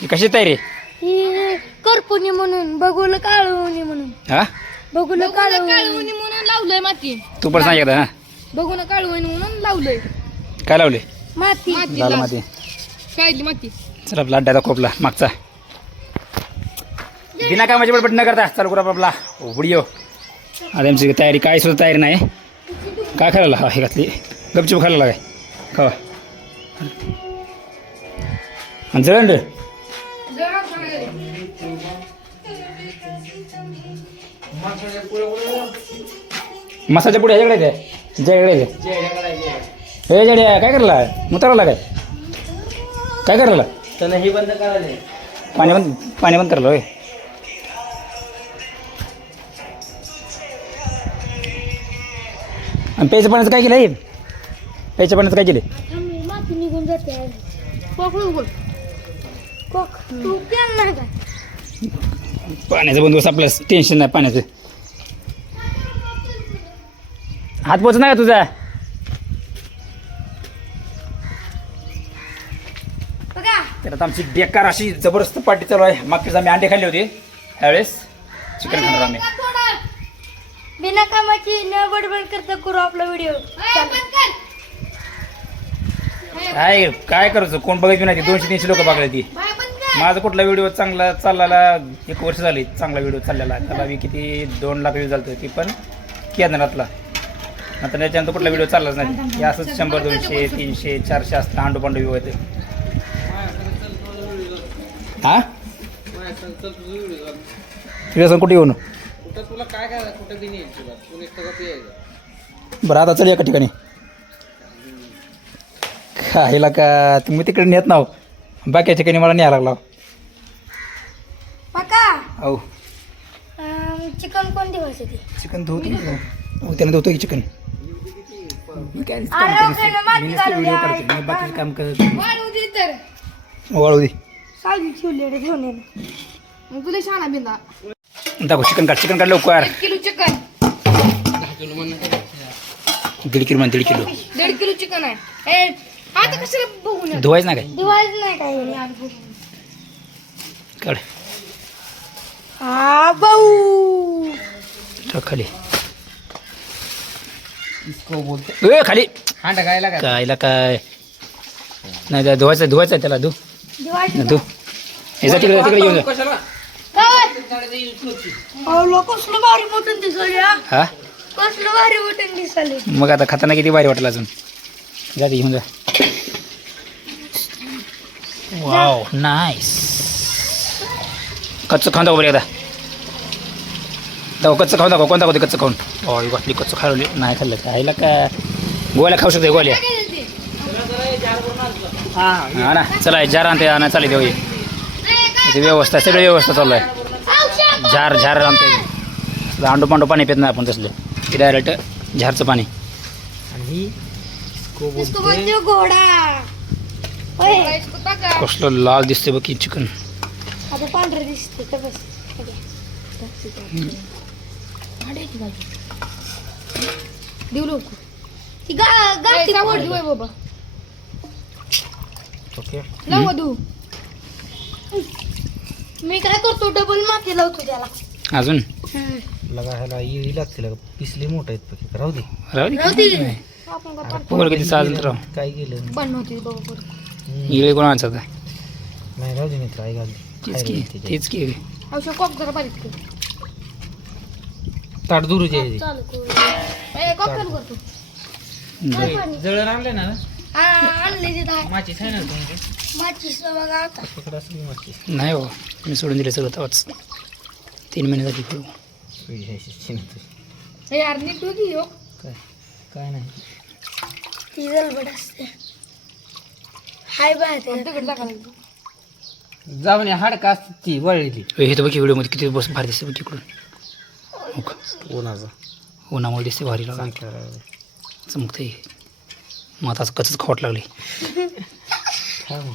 कशी तयारी ही करपुनी म्हणून बघूल काळवणी म्हणून हा बघूल काळवणी म्हणून लावलंय माती. तू पण सांगितलं ना बघून काळवणी म्हणून लावलंय काय लावले माती लाल माती काढली माती. चला आपला अड्ड्याचा खोपला मागचा बिना कामाची बडबड न करता चालू करू आपला व्हिडिओ. आता आमची तयारी काय सुद्धा तयारी नाही. काय खायला हा हे घातली गपचूप खायला काय खावा आणि जळंड मसाच्या पुढे ह्याच्याकडे आहे जयकडे हे जड्या काय करला मुताराला काय करायला तर हे बंद करायला पाणी बंद करलं होय. आणि प्यायचं पाण्याचं काय केलं हे प्यायच्या पाण्याचं काय केलं माती निघून जाते कोक तू प्यान नाही का पाण्याचा बंदोबस्त आपल्याला टेन्शन नाही पाण्याचं. हात पोच नाही का तुझा बघा तर आता आमची बेकार अशी जबरदस्त पार्टी चालू आहे. मागच्याच आम्ही अंडे खाल्ले होते त्यावेळेस चिकन खाणार आम्ही. बिना कामाची न बडबड करता करू आपला व्हिडिओ काय काय करायचं कोण बघायची नाही 200-300 लोक बघायला ती. माझा कुठला व्हिडिओ चांगला चाललेला 1 वर्ष झाली चांगला व्हिडिओ चाललेला त्याला मी किती 2 लाख व्ह्यू झालं ती पण केदारनाथला. नंतर त्याच्यानंतर कुठला व्हिडिओ चाललाच नाही. हे असंच 100 200 300 400 असतं अंडू पांडू व्ह्यू होते. हा तुझ्या कुठे येऊन तुला काय काय कुठं बी नाही तुला तू एकटं का यायचं. बरं आता चल एका ठिकाणी खायला का तुम्ही तिकडे नेत नाव बाकीच्या ठिकाणी मला न्यायला लागला. पका हो चिकन कोण दिवस येते चिकन धुवतो हो त्यानं धुवतो की चिकन. मी काय व्हिडिओ काढतो मी बाकीचं काम करत वाळू दे तर वाळू दे साधी ठेवले घेऊन ये मग तुला छान बिंदा दाखव चिकन काढ लवकर. 1 किलो चिकन 1.5 किलो म्हण 1.5 किलो 1.5 किलो चिकन आहे. ए आता कशाला बघून धुवायच ना काय दिवाळीच नाही काय काढ हा भाऊ टाक खाली इसको बोलते ए खाली हांडा खायला काय कायला काय नाही त्या धुवायचं आहे त्याला धु दिवाळी धु हे जा तिकडे घेऊन जा. कशाला कसलं भारी मटण दिसले हा कसलं भारी मटण दिसले मग आता खाताना किती भारी वाटलं अजून जा ते घेऊन जा. वाव नाईस कच्चं खाऊन दाखव बरं एकदा दाखव कच्चं खाऊन दाखव कोण दाखवते कच्चं खाऊन. हो घातली कच्चं खायला नाही खाल्लं खायला का गोळ्या खाऊ शकते गोळ्या हा ना चला जार आणते आणा चालेल देऊ इथे व्यवस्था सगळी व्यवस्था चालू आहे. झार आणते अंडू पांडू पाणी पित नाही आपण तसलं ते डायरेक्ट झारचं पाणी. आणि इसको इसको बोलते बोलते घोडा होय कसलं लाल दिसते बघ की चिकन. आता पांढरं दिसते तर बस देऊ लोक ती गाठी सावड बाबा ओके लाव देऊ. मी काय करतो डबल माती लावतो त्याला अजून लगा ह्याला इळी लागते लगा पिसले मोठा आहेत पकी राहू दे राहू दे आपण काय पोर किती चालेल तर राहू काय गेलं बंद होती बाबा परत. इकडे कोण आणतात नाही राहू दे मित्र आई घालते तेच की औषध कॉक जरा बारीक कर. ताट दुरूच आहे चालू करू ए कॉक चालू करतो. जळण आणले ना आणले तिथं आहे. माचीस आहे ना तुमची माचीस बघा आता तिकडे असली माचीस नाही हो मी सोडून दिलं सगळं तेव्हाच 3 महिने झाली फिरू. ए यार नीट तू की हो काय काय नाही ती जलबड असते हाय बाय ते दगड टाकायला. जाऊन हाडका असते ती वळली हे तर बघी व्हिडिओमध्ये किती बस भारी दिसते बघ इकडून हो का उन्हाचा उन्हामुळे दिसते भारी लागा चमकते मग आता कचच खावट लागली. काय मग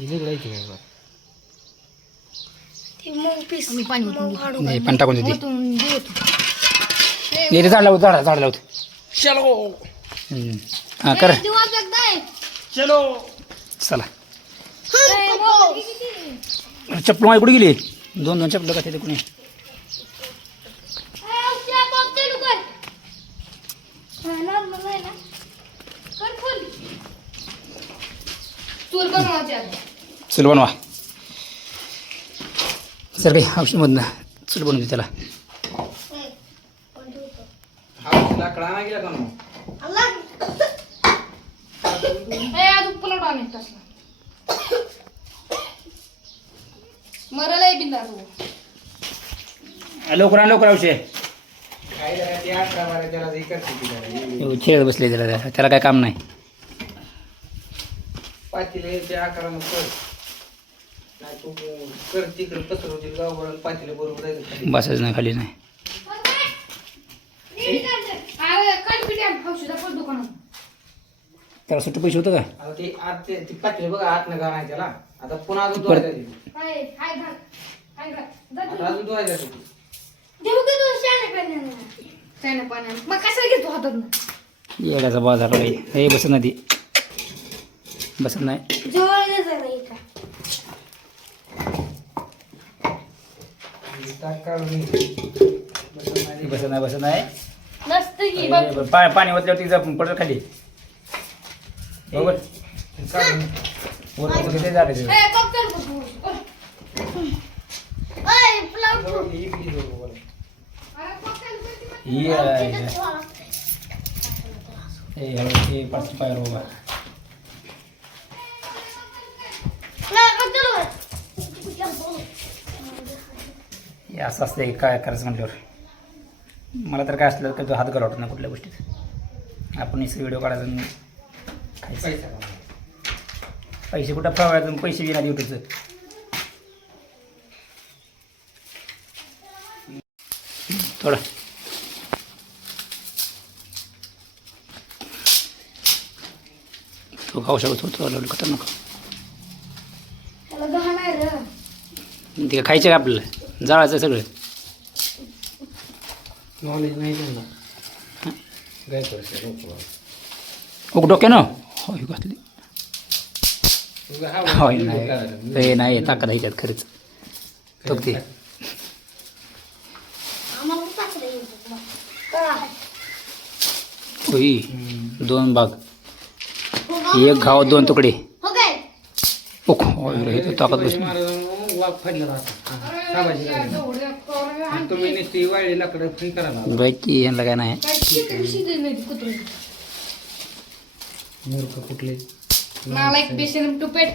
इकडे काय ती मग पीस मी पाणी ओतून मग हाडू नाही पण टाकून देते ओतून दे तू. येते झाड लावत झाड लावत चलो हां कर दिवाळी एकदा आहे चलो चला चप्पल माझी कुठे गेली 2 चप्पल का तिथे कोणी चूल बनवायची आता. चूल बनवा सर काही औषधमधनं चूल बनवून दे त्याला लाकडा नाही गेला का मग? अजून पलट आले तसला मराला बिंदा तू लवकर आण लवकर औषध काय जरा ते 11-12 त्याला हे करते ती जरा. खेळत बसले त्याला काय काम नाही पातीले ते आकारानं कर नाही तू कर तिकडे पसरवतील गावभरात पातीले बरोबर जायचं खाली. बसायचं नाही खाली नाही अरे कणपिटी आण औषध आपण दुकानात त्याला सुट्टे पैसे होतं का आता ते आत ते पातीले बघा आत नका नाही त्याला आता पुन्हा अजून धुवायचं आहे. हाय हाय घाल हाय घाल जा आता तू अजून धुवायचं आहे ते. देऊ का तू शाने पाण्यानं? त्याने पाण्यानं मग कशाला घेतो हातात येण्याचा बाजार आहे हे बसत नाही ती बसत नाही जवळ ये जरा इथं. टाक काढून ये. बसत नाही नसतं की बघ अरे, पाणी ओतल्यावर तिचं पडत खाली बरोबर काढून ये. वर कसं किती झालं ते? ए कॉकटेल बघ ओय, प्लाव. जवळ ये, इकडे जवळ बोला. अरे कॉकटेल करते मग. हे पाच पायर बाबा प्लाव कशाला वर? हे असं असतं हे काय करायचं म्हटल्यावर मला तर काय असलं तर हात घालवत नाही कुठल्या गोष्टीत आपण इसं व्हिडिओ काढायचा आणि खायचं पैसा कमवा. पैसे कुठं फळवायचं पैसे घेणार युट्यूबचं थोडं तो खाऊ शकतो तो खतरनाक त्याला घाण आहे रे. ते काय खायचं का आपल्याला जाळायचं सगळं नॉलेज नाही त्यांना काय करायचं नको. डोक्यानं होय घातली तुझं हा होय video नाही काढायला. हे नाही ताकद आहे त्यात खरंच तो ते आम्हाला पाचलं येतं. काय? होई 2 भाग हो एक घाव 2 तुकडे हो काय? ओख होय हे तर ताकद बसली महाराजांनो वाघ फाडला राहतो. अरे सामाजिक या आहे. जवळ कॉल आणि तुम्ही नुसती वाळली लाकडं फ्री करा ना. बाई की यांना काय नाही काय शिकली नाही कुत्रे मूर्ख कुठले मला एक बेसन टुपेट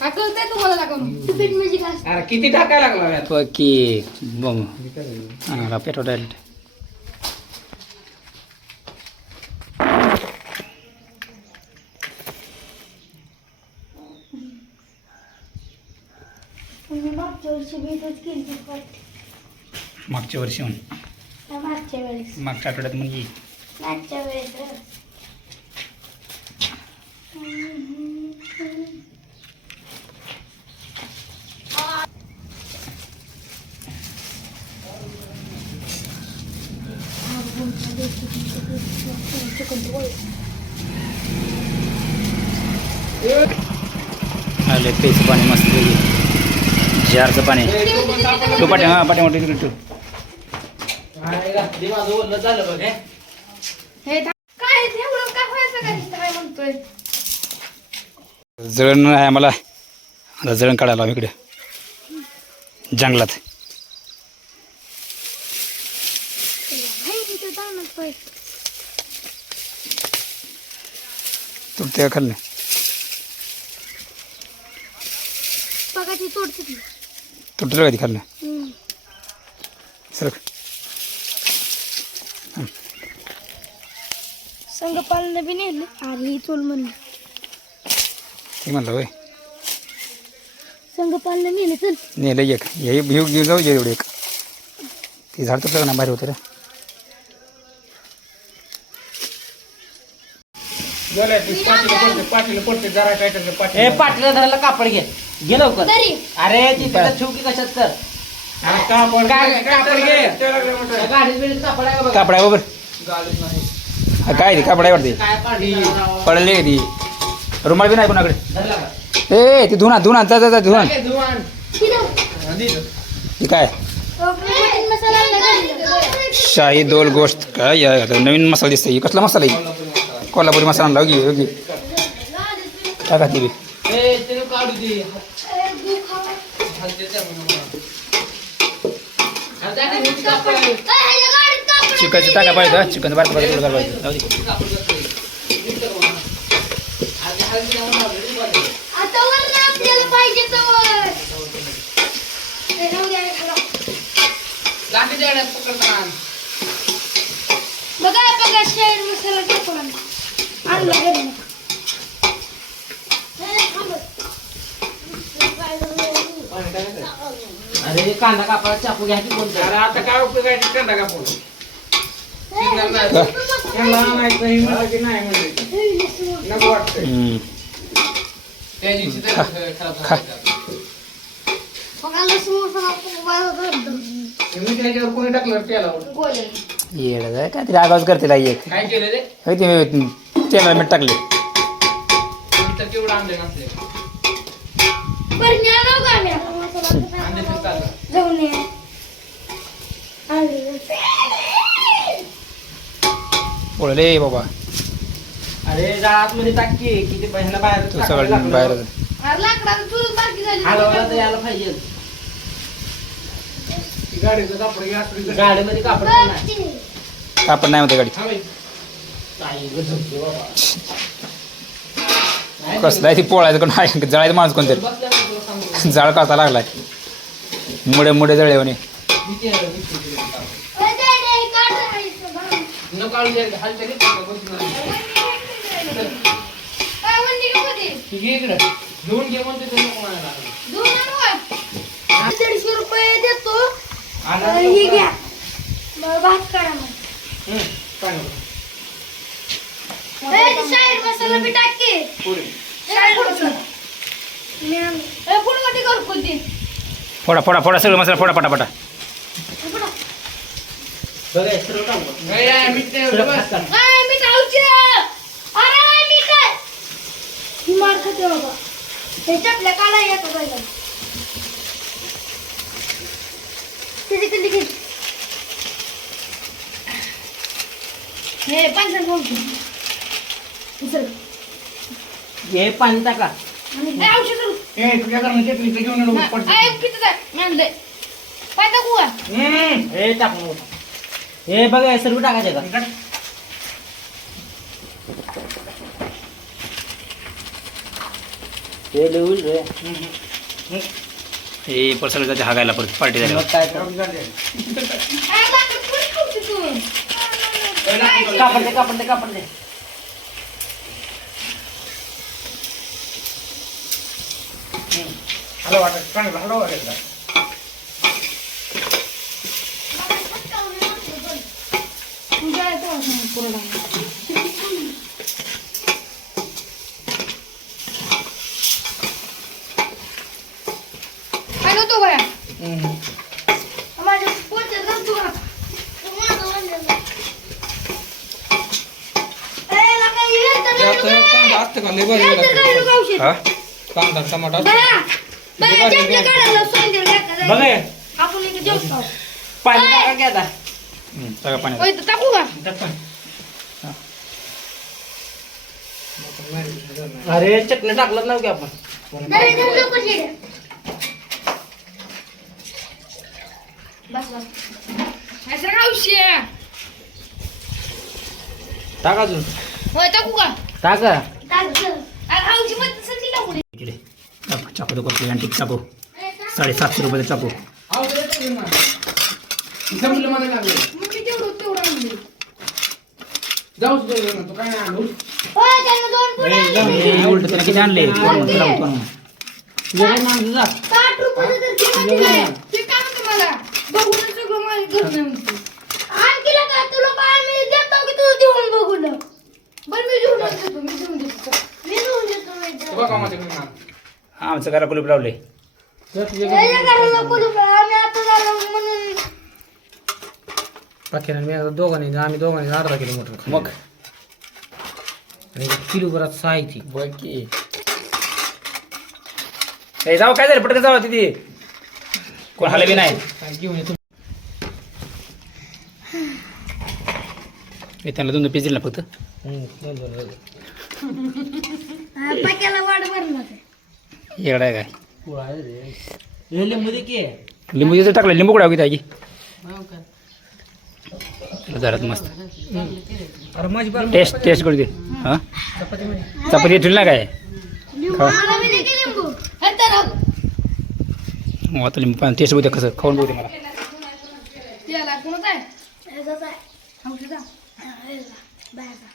काय कळतंय तुम्हाला दाखवून टुपीट म्हणजे काय? अरे किती टाकायला लागला यात? की बम हा पेट्रोल डायरेक्ट मी मागच्या वर्षी भेटच केली होती. मागच्या वर्षी म्हणून त्या मागच्या वेळेस मागच्या आठवड्यात म्हणजे मागच्या वेळेस रे. आले पेचं पाणी मस्त जारचं पाणी तो पाठी हां पाठी मोठी तिकडे ठेव दिमाग ओलं झालं बघ हे. हे काय एवढं काय व्हायचं काय काय म्हणतोय जळण आहे आम्हाला आता जळण काढायला आम्ही इकडे जंगलात तुटते का खाल्ले बघा ती तोडते ती. तुटलं का ती खाल्लं सर संघ पालन बी नेलं अरे ही चोल म्हणली हे म्हणलं होय संघ पालन नेलं चल. नेलं एक हे घेऊ जाऊ एवढं एक ते झाड तुटलं का ना बाहेर होतं रे पाटील पडते जरा काय टाकलं पाटील. ए पाटीला धरायला कापड घे घे लवकर तरी अरे तिथे ठेवकी कशात तर अरे कापड कापड घे. गाडीत बिडीत कापड आहे का बघ कापड आहे बरोबर गाडीत नाही. काय ते कापड आहे वाटते काय पाठी पडले ती रुमाल बी नाही कोणाकडे धरला का ए ती धुना धुना जा जा जा धुना काय धुवान? ती काय मटण मसाला आणला. शाही दोल गोष्ट काय या आता नवीन मसाला दिसतोय ही कसला मसाला आहे कोल्हापुरी मसाला आणला होगी होगी टाका ती बी ए, ते नको काढू दे. हलते त्या म्हणून. आता काय नुसती कापड आहे. चिकनचं टाका पाहिजे चिकन बारकं बारकं तुला पाहिजे जाऊ दे. आता हलती जाऊन लागली, बरं. आता वरनं आपल्याला पाहिजे तर ते राहू द्या थोडं. लाठी द्यायला पकडताना. बघा शाही मसाला टाकून आणला घरी. अरे कांदा कापायला चाकू घ्या की कोणतं? अरे आता काय उपयोग आहे कांदा कापून यांना आणायचं हे म्हणलं की नाही म्हणजे नको वाटतंय. हम्म. त्या दिवशी तर खराब खा. झालं. बघायला समोसा आपण मी त्याच्यावर कोणी टाकलं तेलावर गोले. येडं जाय काय तरी आगाऊच करते लाई एक काय केलं रे? होय ते तेलाला मीठ टाकले नंतर केवढं आणले नसले. बरं न्या का आम्ही आणले तर चाललं. जाऊन ये. आणले. बोलले बाबा अरे जात मध्ये टाक की किती ह्याला बाहेर तू सगळं बाहेर अरे लाकडाचं चूल बारकी झाली. हलवायला तर यायला पाहिजे. गाडीचं कापड घ्या असं कसं. गाडीमध्ये कापड पण नाही. कापड नाही होते गाडी हा बाई. काही गजबते बाबा. नाही कसलं आहे ती पोळायचं कोण आहे जळायचं माणूस कोणतरी बसल्यावर तुला सांगू. जाळ काचा लागलाय मुळे मुळे जळे म्हणे भीती आहे, भीती आहे तुला. अरे डॅडी, काढ रे इथं बाहेर. न काढू दे, हालचाल येते का? बसून राहा. काय म्हणली गं मध्ये? तू घे इकडं. घेऊन घे म्हणते तू नको म्हणायला. दोन आणू का? 150 रुपये देतो. आणा हे नको. घ्या. मग भात काढा मग. काय नको. ए, ते शाही मसाला बी टाक की. पुढे. शाही मसाला. मी आणलं. ए, फुलमटी घरकुलती. फोडा फोडा फोडा सगळं मसाला फोडा पटापटा फुला. बघा, हे सर्व टाकू. नाही, नाही, मीठ नाही सर्व एवढं भात बस. टाक. नाही, मी खाऊची. अरे, मी काय? ही मार खाते बाबा. हे चपल्या काढा येतो पहिला. किती किती किती. हे पांढरं खाऊची. उचल. हे पाणी टाका. आणि काय औषध करू? ए, तुझ्याकडनं चटणीचं घेऊन ये नको पडते. आहे किती जाय? मी आणलंय. पाय टाकू का? हे टाक मग. हे बघा, हे सर्व टाकायचे का? टाक. हे लिहून रे. हे परत सगळं जाते हागायला परत पार्टी झाली मग काय तर. काय लाकड थोडी खाऊची तू? कापड दे, कापड दे, कापड दे. हलवा वाटत चांगलं हलवा वाटायचं. तुझ्या इथं असं कोरडा. काय नव्हतं बाया? माझ्या पोटात जंतू का? ए, नका ये, तर त्यात रडू नये. कांदा असतं का? लय भारी ये, तर लागतं. रडू औषध. हा कांदा टमाटा बाया, बाया, चपल्या काढायला सोंदीला टाका. बघा हे. आपण इकडे जेवतो. पाणी टाका की आता. टाका पाण्यात होय, तर टाकू का? अरे चटणी टाकलं ना की आपण. नाही, नाही, नको शिड्या. बस, बस. नाहीतर औषध. टाक अजून. होय, टाकू का? टाका. टाक. अरे, औषध मध्ये सगळी टाकू दे. इकडे चाकू दाखवतो अँटिक चाकू 750 रुपयाचा चाकू जमलं मला लागलं. मग मी तेवढं आणलं. जाऊच दे ना, तू काय नाही आणू. होय, त्यानं दोन पुड्या आणल्या. हे उलट त्याला किती आणले कोण म्हणतो राव, कोण म्हणतो. जरा मागं जा. 60 रुपयाचं तर किंमत दिलंय. ते काय म्हणतो मला? बघून सगळं माझ्या घरनं म्हणतो. आणखी का तुला काय मी देतो की तू देऊन बघून? बरं, मी देऊन देतो. मी देऊन देतो. मी देऊन देतो. मी देतो. तू बघा माझ्याकडे ना. आमचं घरा कुलूप लावले याच्या घराला कुलूप आहे. आम्ही आता झालो म्हणून पाकिस्तान मी आता आम्ही दोघांनी अर्धा किलोमीटर खाल्लं. मग आणि किलो भरात 6 आहे ती. बघ की ए, जाऊ काय झालं पटकन जाऊ तिथे कोण हले बी नाही घेऊन येतो ए, त्यांना 2 पीस दिला फक्त पाक्याला वाढ भरणार एवढा आहे काय लिंबू दे की लिंबू तिथं टाकलं लिंबू कुठे आहे की जरा मस्त अरे माझी बार टेस्ट करू दे हां चपाती ठेवली ना काय मला बी दे की लिंबू हे तर आता लिंबू टेस्ट बघू दे कसं खाऊन बघू दे मला त्याला कोणच आहे ह्याचाच आहे औषधा बाहेरचा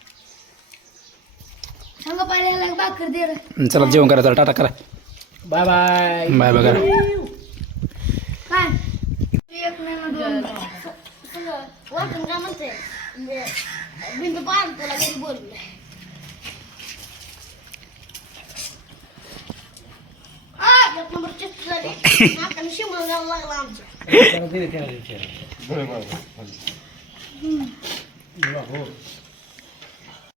सांगा पाण्याला भाकर दे रे चला जेवण करा चला टाटा करा बाय बाय बाय बाय करा काय एक नाही ना दोन वाटून का म्हणते बिंदू पाहून तुला घरी बोलले एक नंबर चिप्स झाली आता मी शिमला जायला लागला आमच्या